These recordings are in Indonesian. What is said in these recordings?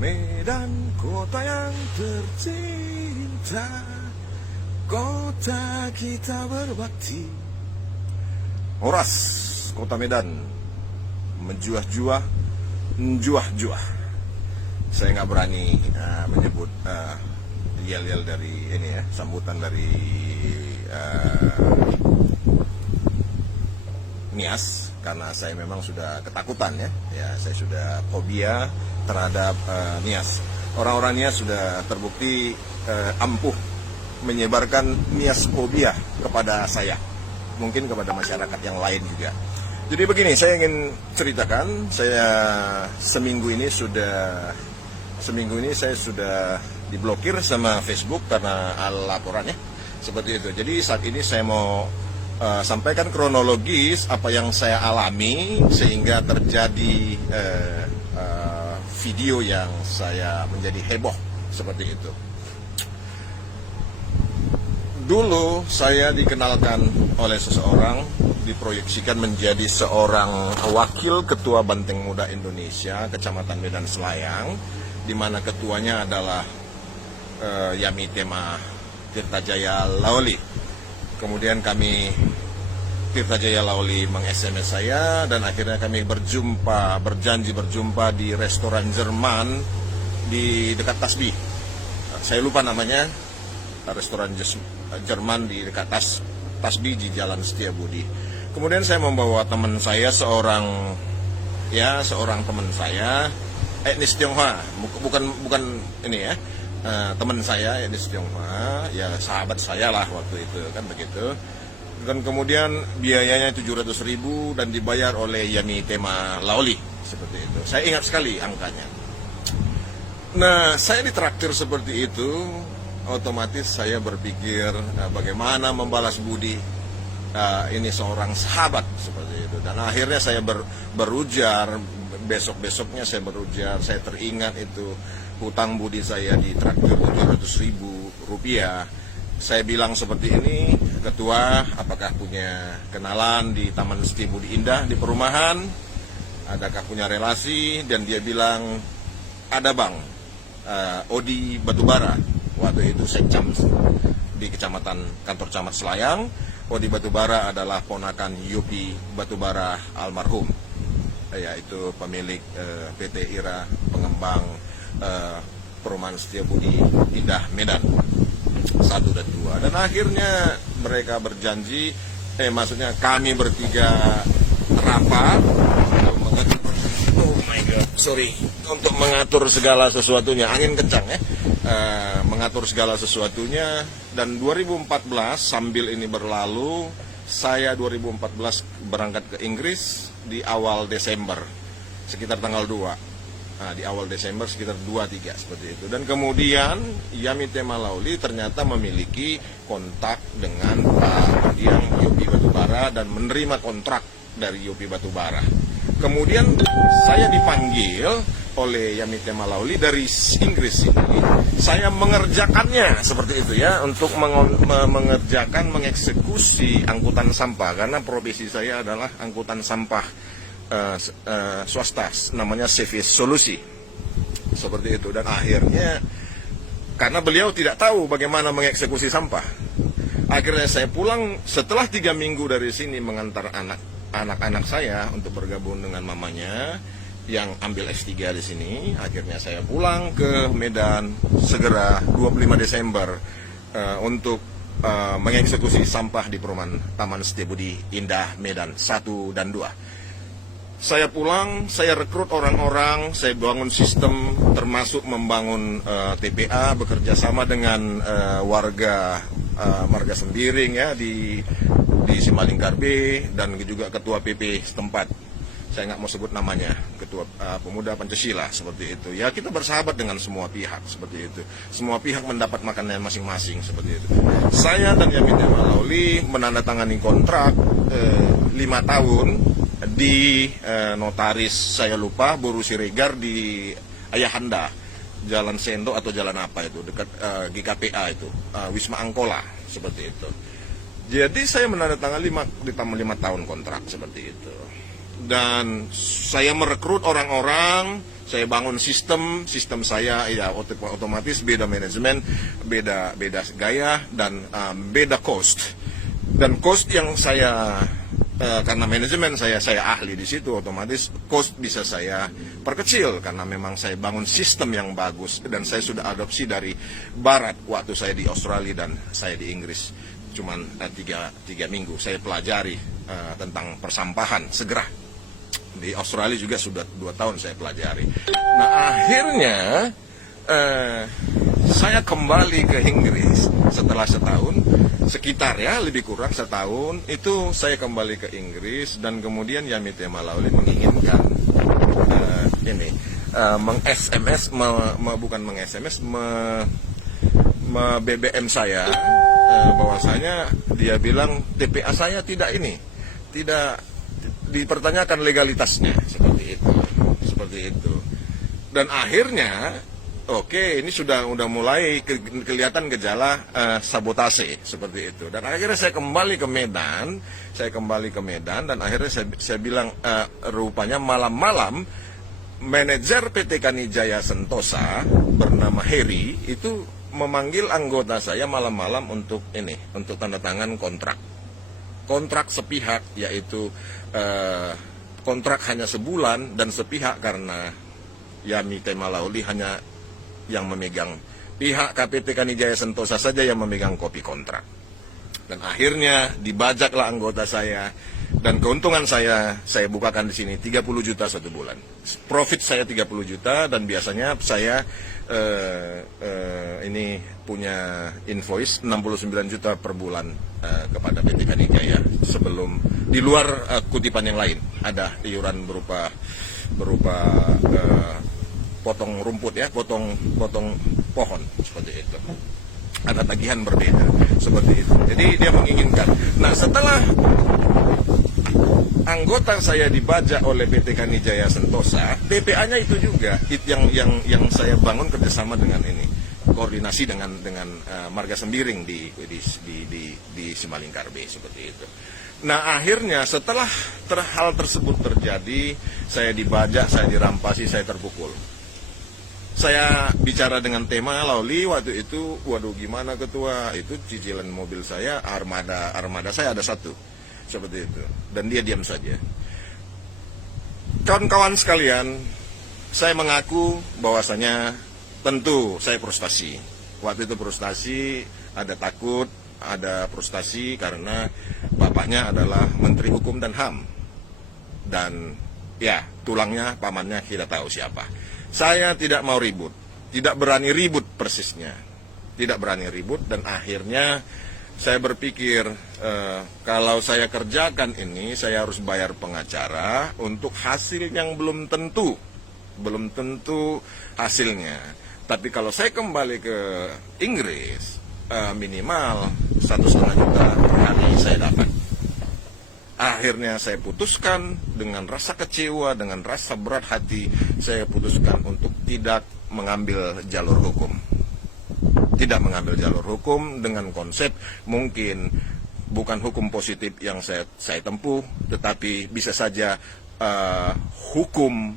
Medan, kota yang tercinta, kota kita berbakti. Horas, kota Medan, menjuah-juah, menjuah-juah. Saya nggak berani menyebut yel-yel dari ini ya, sambutan dari Nias, karena saya memang sudah ketakutan ya, saya sudah fobia terhadap Nias. Orang-orang Nias sudah terbukti ampuh menyebarkan Nias fobia kepada saya, mungkin kepada masyarakat yang lain juga. Jadi begini, saya ingin ceritakan, saya seminggu ini saya sudah diblokir sama Facebook karena laporannya seperti itu. Jadi saat ini saya mau sampaikan kronologis apa yang saya alami sehingga terjadi video yang saya menjadi heboh seperti itu. Dulu saya dikenalkan oleh seseorang, diproyeksikan menjadi seorang wakil ketua Banteng Muda Indonesia Kecamatan Medan Selayang, di mana ketuanya adalah Yami Tema Tirtajaya Laoli. Kemudian Tirtajaya Laoli meng-SMS saya dan akhirnya kami berjanji berjumpa di restoran Jerman di dekat Tasbi. Saya lupa namanya, restoran Jerman di dekat Tasbi di Jalan Setiabudi. Kemudian saya membawa teman saya, seorang teman saya, etnis Tionghoa, bukan ini ya. Teman saya etnis Tionghoa, ya sahabat saya lah waktu itu kan begitu. Dan kemudian biayanya 700.000 dan dibayar oleh Yami Tema Laoli seperti itu. Saya ingat sekali angkanya. Nah, saya ditraktir seperti itu, otomatis saya berpikir bagaimana membalas budi ini seorang sahabat seperti itu. Dan akhirnya saya berujar, besok-besoknya saya berujar, saya teringat itu hutang budi saya ditraktir 700.000 rupiah. Saya bilang seperti ini, Ketua, apakah punya kenalan di Taman Setiabudi Indah di perumahan? Adakah punya relasi? Dan dia bilang, ada bang, Odi Batubara. Waktu itu Sekcam di kantor camat Selayang. Odi Batubara adalah ponakan Yopi Batubara almarhum, yaitu pemilik PT IRA, pengembang perumahan Setiabudi Indah Medan 1 dan 2. Dan akhirnya mereka berjanji, kami bertiga rapat untuk mengatur segala sesuatunya. Angin kencang ya, mengatur segala sesuatunya. Dan 2014 sambil ini berlalu, saya 2014 berangkat ke Inggris di awal Desember, sekitar tanggal 2. Nah, di awal Desember sekitar 2-3 seperti itu. Dan kemudian Yami Tema Laoli ternyata memiliki kontak dengan Pak Yopi Batubara dan menerima kontrak dari Yopi Batubara. Kemudian saya dipanggil oleh Yami Tema Laoli dari Inggris ini. Saya mengerjakannya seperti itu ya, untuk mengeksekusi angkutan sampah, karena profesi saya adalah angkutan sampah swasta, namanya CV Solusi seperti itu. Dan akhirnya karena beliau tidak tahu bagaimana mengeksekusi sampah, akhirnya saya pulang setelah 3 minggu dari sini mengantar anak-anak saya untuk bergabung dengan mamanya yang ambil S3 di sini. Akhirnya saya pulang ke Medan segera 25 Desember untuk mengeksekusi sampah di perumahan Taman Setiabudi Indah Medan 1 dan 2. Saya pulang, saya rekrut orang-orang, saya bangun sistem, termasuk membangun TPA, bekerja sama dengan warga Marga Sembiring ya di Simalingkar B, dan juga ketua PP setempat. Saya nggak mau sebut namanya, ketua pemuda Pancasila seperti itu. Ya, kita bersahabat dengan semua pihak seperti itu. Semua pihak mendapat makanannya masing-masing seperti itu. Saya dan Yami Tema Laoli menandatangani kontrak 5 tahun di notaris, saya lupa, Boru Siregar di Ayahanda, Jalan Sendo atau jalan apa itu, dekat GKPA itu, Wisma Angkola seperti itu. Jadi saya menandatangani 5 tahun kontrak seperti itu. dan saya merekrut orang-orang, saya bangun sistem saya ya otomatis beda manajemen, beda gaya, dan beda cost. Dan cost yang saya karena manajemen saya ahli di situ, otomatis cost bisa saya perkecil karena memang saya bangun sistem yang bagus dan saya sudah adopsi dari barat waktu saya di Australia dan saya di Inggris. Cuman 3 minggu saya pelajari tentang persampahan segera. Di Australia juga sudah 2 tahun saya pelajari. Nah akhirnya saya kembali ke Inggris setelah setahun, sekitar ya lebih kurang setahun itu saya kembali ke Inggris, dan kemudian Yamite Malauli menginginkan meng-SMS, bukan meng-SMS, BBM saya, bahwasanya dia bilang TPA saya tidak dipertanyakan legalitasnya, seperti itu. Dan akhirnya oke, ini sudah mulai kelihatan gejala sabotase seperti itu. Dan akhirnya saya kembali ke Medan, dan akhirnya saya bilang rupanya malam-malam manajer PT Kanijaya Sentosa bernama Heri itu memanggil anggota saya malam-malam untuk tanda tangan kontrak sepihak, yaitu kontrak hanya sebulan dan sepihak karena Yamite Malauli hanya yang memegang, pihak KPT Kanijaya Sentosa saja yang memegang kopi kontrak. Dan akhirnya dibajaklah anggota saya, dan keuntungan saya bukakan di sini 30 juta satu bulan. Profit saya 30 juta, dan biasanya saya ini punya invoice 69 juta per bulan kepada PT Kanijaya. Sebelum di luar kutipan yang lain ada iuran berupa potong rumput ya, potong pohon, seperti itu. Ada tagihan berbeda seperti itu. Jadi dia menginginkan. Nah, setelah anggota saya dibajak oleh PT Kanijaya Sentosa, TPA-nya itu juga yang saya bangun kerjasama dengan koordinasi dengan Marga Sembiring di Simalingkar B, seperti itu. Nah akhirnya setelah hal tersebut terjadi, saya dibajak, saya dirampasi, saya terpukul. Saya bicara dengan Tema Lauli waktu itu, waduh gimana ketua, itu cicilan mobil saya, armada saya ada 1, seperti itu. Dan dia diam saja. Kawan-kawan sekalian, saya mengaku bahwasanya tentu saya frustasi. Waktu itu frustasi, ada takut, ada frustasi karena bapaknya adalah Menteri Hukum dan HAM. Dan ya, tulangnya pamannya kita tahu siapa. Saya tidak mau ribut, tidak berani ribut persisnya. Tidak berani ribut, dan akhirnya saya berpikir kalau saya kerjakan ini, saya harus bayar pengacara untuk hasil yang belum tentu hasilnya. Tapi kalau saya kembali ke Inggris, minimal 1,5 juta per hari saya dapat. Akhirnya saya putuskan dengan rasa kecewa, dengan rasa berat hati, saya putuskan untuk tidak mengambil jalur hukum. Tidak mengambil jalur hukum dengan konsep mungkin bukan hukum positif yang saya tempuh, tetapi bisa saja hukum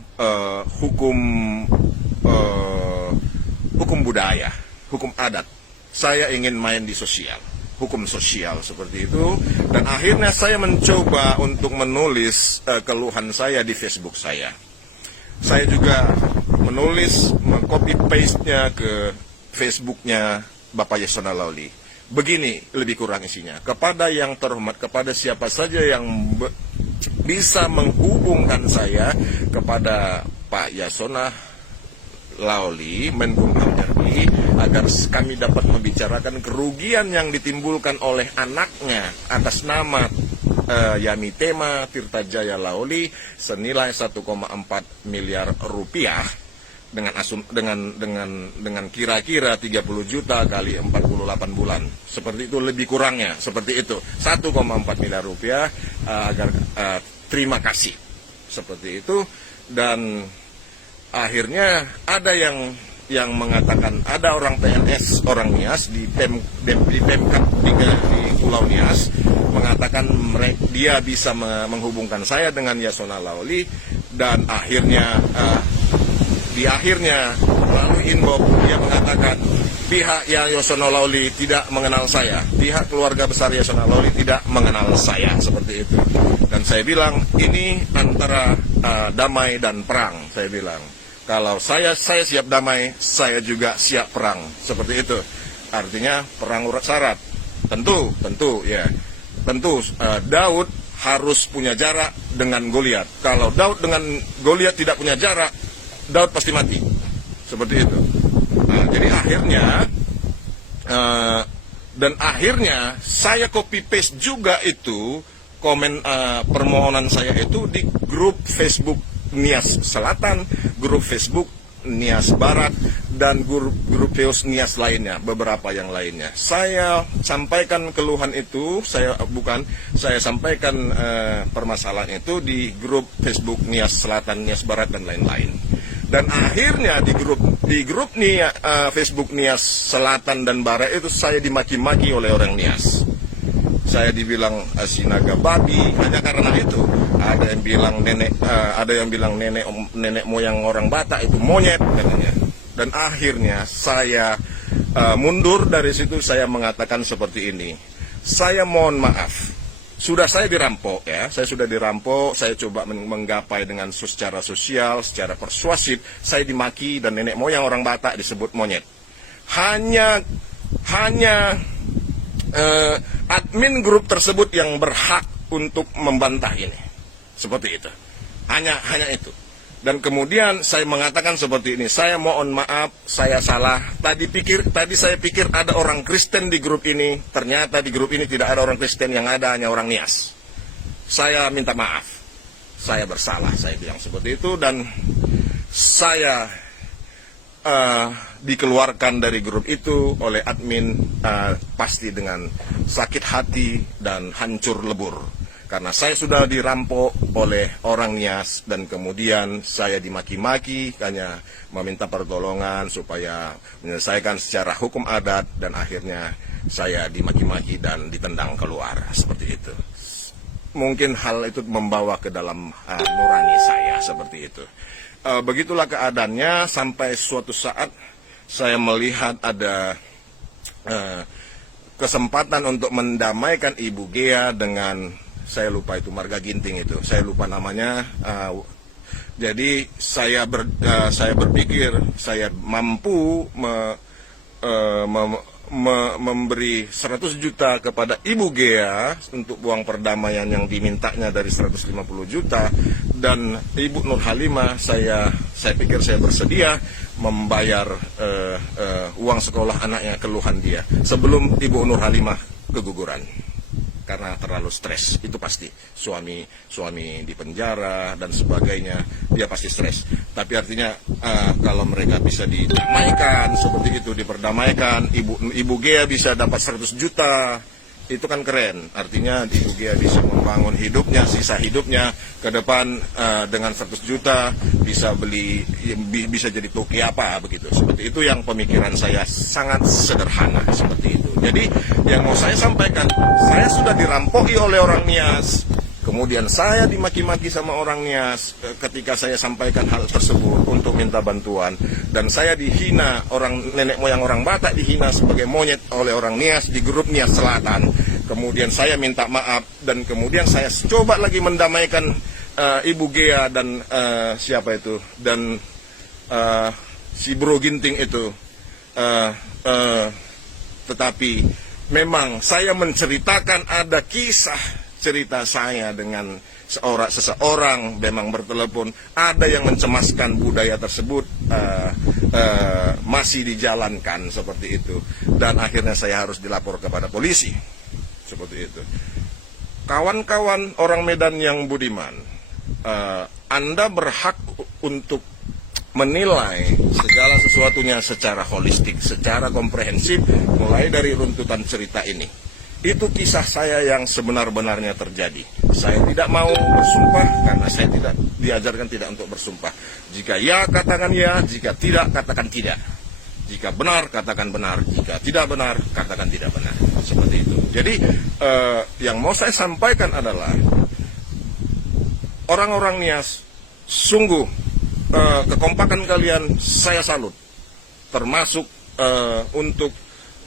budaya, hukum adat. Saya ingin main di sosial, hukum sosial seperti itu. Dan akhirnya saya mencoba untuk menulis keluhan saya di Facebook saya. Saya juga menulis, meng-copy paste-nya ke Facebooknya Bapak Yasona Lauli. Begini lebih kurang isinya. Kepada yang terhormat, kepada siapa saja yang bisa menghubungkan saya kepada Pak Yasona Lauli, Menkumham RI, agar kami dapat membicarakan kerugian yang ditimbulkan oleh anaknya atas nama Yamite Tirtajaya Lauli senilai 1,4 miliar rupiah dengan kira-kira 30 juta kali 48 bulan. Seperti itu lebih kurangnya, seperti itu. 1,4 miliar rupiah agar terima kasih. Seperti itu. Dan akhirnya ada yang mengatakan, ada orang PNS, orang Nias di Pemkab di Pulau Nias mengatakan dia bisa menghubungkan saya dengan Yasona Lawli, dan akhirnya di akhirnya melalui inbox dia mengatakan pihak Yasona Lawli tidak mengenal saya, pihak keluarga besar Yasona Lawli tidak mengenal saya, seperti itu. Dan saya bilang ini antara damai dan perang. Saya bilang kalau saya siap damai, saya juga siap perang, seperti itu. Artinya perang urat syarat. Tentu ya. Tentu Daud harus punya jarak dengan Goliat. Kalau Daud dengan Goliat tidak punya jarak, Daud pasti mati. Seperti itu. Nah, jadi akhirnya saya copy paste juga itu komen permohonan saya itu di grup Facebook Nias Selatan, grup Facebook Nias Barat, dan grup Nias lainnya, beberapa yang lainnya. Saya sampaikan keluhan itu, saya sampaikan permasalahan itu di grup Facebook Nias Selatan, Nias Barat, dan lain-lain. Dan akhirnya di grup Facebook Nias Selatan dan Barat itu saya dimaki-maki oleh orang Nias. Saya dibilang sinaga babi hanya karena itu. Ada yang bilang nenek moyang orang Batak itu monyet katanya. Dan akhirnya saya mundur dari situ. Saya mengatakan seperti ini. Saya mohon maaf. Saya dirampok ya. Saya sudah dirampok. Saya coba menggapai dengan secara sosial, secara persuasif. Saya dimaki dan nenek moyang orang Batak disebut monyet. Hanya admin grup tersebut yang berhak untuk membantah ini. Seperti itu. Hanya itu. Dan kemudian saya mengatakan seperti ini, saya mohon maaf, saya salah. Tadi saya pikir ada orang Kristen di grup ini, ternyata di grup ini tidak ada orang Kristen, yang ada hanya orang Nias. Saya minta maaf. Saya bersalah, saya bilang seperti itu, dan saya dikeluarkan dari grup itu oleh admin pasti dengan sakit hati dan hancur lebur. Karena saya sudah dirampok oleh orang Nias dan kemudian saya dimaki-maki, hanya meminta pertolongan supaya menyelesaikan secara hukum adat, dan akhirnya saya dimaki-maki dan ditendang keluar, seperti itu. Mungkin hal itu membawa ke dalam nurani saya, seperti itu. Begitulah keadaannya sampai suatu saat saya melihat ada kesempatan untuk mendamaikan Ibu Gea dengan, saya lupa itu Marga Ginting itu, saya lupa namanya. Jadi saya berpikir saya mampu memberi 100 juta kepada Ibu Gea untuk uang perdamaian yang dimintanya dari 150 juta, dan Ibu Nur Halimah saya pikir saya bersedia membayar uang sekolah anaknya, keluhan dia, sebelum Ibu Nur Halimah keguguran karena terlalu stres. Itu pasti suami di penjara dan sebagainya, dia pasti stres. Tapi artinya kalau mereka bisa didamaikan seperti itu, diperdamaikan, Ibu Gea bisa dapat 100 juta, itu kan keren. Artinya Ibu Gea bisa membangun hidupnya, sisa hidupnya ke depan dengan 100 juta bisa bisa jadi toki apa begitu. Seperti itu yang pemikiran saya, sangat sederhana seperti itu. Jadi yang mau saya sampaikan, saya sudah dirampoki oleh orang Nias. Kemudian saya dimaki-maki sama orang Nias ketika saya sampaikan hal tersebut untuk minta bantuan. Dan saya dihina, nenek moyang orang Batak dihina sebagai monyet oleh orang Nias di grup Nias Selatan. Kemudian saya minta maaf, dan kemudian saya coba lagi mendamaikan Ibu Gea dan siapa itu, dan si Bro Ginting itu. Tetapi memang saya menceritakan ada kisah cerita saya dengan seseorang memang bertelepon, ada yang mencemaskan budaya tersebut masih dijalankan seperti itu, dan akhirnya saya harus dilapor kepada polisi seperti itu. Kawan-kawan orang Medan yang budiman, Anda berhak untuk menilai segala sesuatunya secara holistik, secara komprehensif, mulai dari runtutan cerita ini. Itu kisah saya yang sebenar-benarnya terjadi. Saya tidak mau bersumpah karena saya tidak diajarkan tidak untuk bersumpah. Jika ya, katakan ya, jika tidak, katakan tidak. Jika benar, katakan benar. Jika tidak benar, katakan tidak benar. Seperti itu. Jadi, yang mau saya sampaikan adalah, orang-orang Nias, sungguh, kekompakan kalian saya salut. Termasuk untuk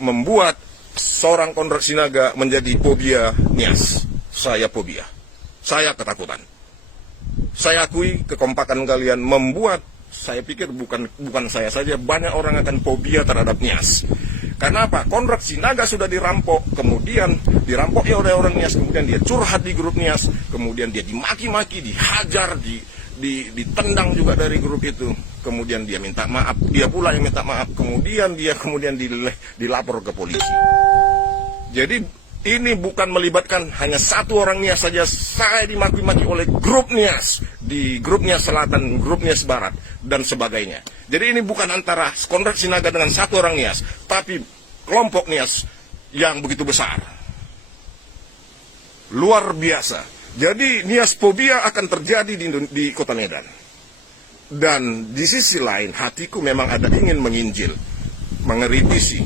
membuat seorang Konrad Sinaga menjadi fobia Nias. Saya fobia. Saya ketakutan. Saya akui kekompakan kalian membuat, saya pikir bukan saya saja, banyak orang akan fobia terhadap Nias. Karena apa? Konrad Sinaga sudah dirampok, kemudian dirampok oleh orang Nias, kemudian dia curhat di grup Nias, kemudian dia dimaki-maki, dihajar, ditendang juga dari grup itu, kemudian dia minta maaf, dia pula yang minta maaf, kemudian dilapor ke polisi. Jadi ini bukan melibatkan hanya satu orang Nias saja. Saya dimaki-maki oleh grup Nias, di grup Nias Selatan, grup Nias Barat, dan sebagainya. Jadi ini bukan antara Konrad Sinaga dengan satu orang Nias, tapi kelompok Nias yang begitu besar. Luar biasa. Jadi Nias fobia akan terjadi di Kota Medan. Dan di sisi lain, hatiku memang ada ingin menginjil, mengeritisi,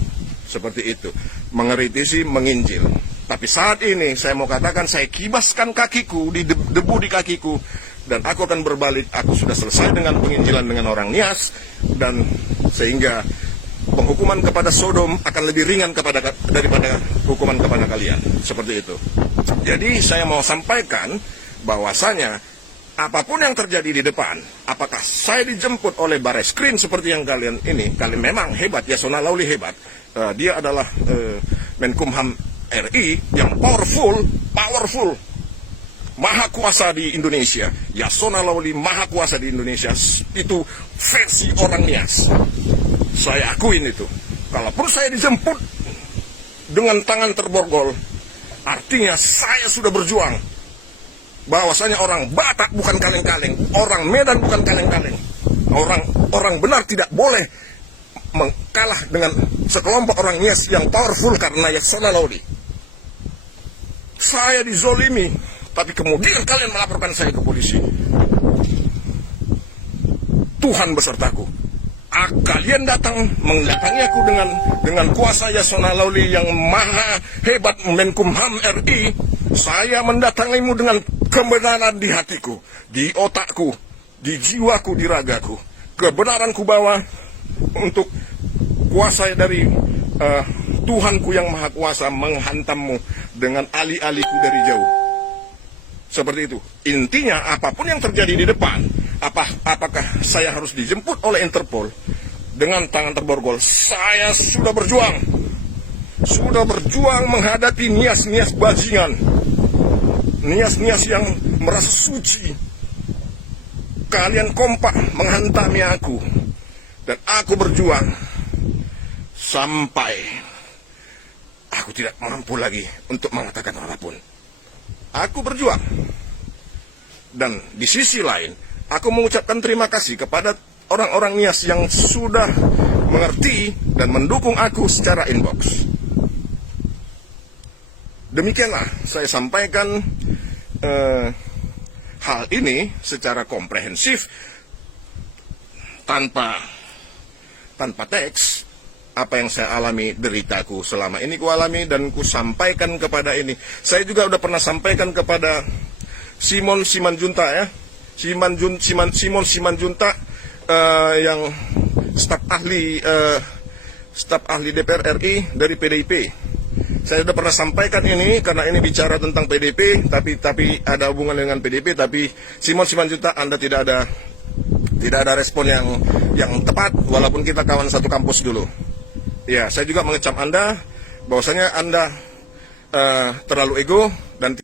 seperti itu. Mengeritisi, menginjil. Tapi saat ini saya mau katakan, saya kibaskan kakiku, debu di kakiku, dan aku akan berbalik. Aku sudah selesai dengan penginjilan dengan orang Nias, dan sehingga penghukuman kepada Sodom akan lebih ringan daripada hukuman kepada kalian. Seperti itu. Jadi saya mau sampaikan bahwasanya apapun yang terjadi di depan, apakah saya dijemput oleh Bareskrim seperti yang kalian memang hebat, Yasona Lawli hebat. Dia adalah Menkumham RI yang powerful, maha kuasa di Indonesia. Yasona Lawli maha kuasa di Indonesia. Itu versi orang Nias. Saya akuin itu. Kalaupun saya dijemput dengan tangan terborgol, artinya saya sudah berjuang. Bahwasanya orang Batak bukan kaleng-kaleng, orang Medan bukan kaleng-kaleng. Orang benar tidak boleh kalah dengan sekelompok orang Nias yang powerful karena Yasona Lawli. Saya dizolimi, tapi kemudian kalian melaporkan saya ke polisi. Tuhan besertaku. Kalian mendatangi aku dengan kuasa Yasona Lawli yang maha hebat, Menkumham RI. Saya mendatangimu dengan kebenaran di hatiku, di otakku, di jiwaku, di ragaku. Kebenaranku bawa untuk kuasa dari Tuhanku yang maha kuasa menghantammu dengan alih-alihku dari jauh. Seperti itu. Intinya apapun yang terjadi di depan, apakah saya harus dijemput oleh Interpol dengan tangan terborgol, saya sudah berjuang. Sudah berjuang menghadapi Nias-Nias bajingan. Nias-Nias yang merasa suci. Kalian kompak menghantami aku. Dan aku berjuang sampai aku tidak mampu lagi untuk mengatakan apapun. Aku berjuang. Dan di sisi lain, aku mengucapkan terima kasih kepada orang-orang Nias yang sudah mengerti dan mendukung aku secara inbox. Demikianlah saya sampaikan hal ini secara komprehensif tanpa teks. Apa yang saya alami, deritaku selama ini ku alami dan ku sampaikan kepada ini. Saya juga udah pernah sampaikan kepada Simon Simanjunta ya. Simon Simanjunta yang staf ahli DPR RI dari PDIP. Saya sudah pernah sampaikan ini karena ini bicara tentang PDIP, tapi ada hubungan dengan PDIP. Tapi Simon Simanjunta, Anda tidak ada respon yang tepat, walaupun kita kawan satu kampus dulu. Ya, saya juga mengecam Anda bahwasanya Anda terlalu ego dan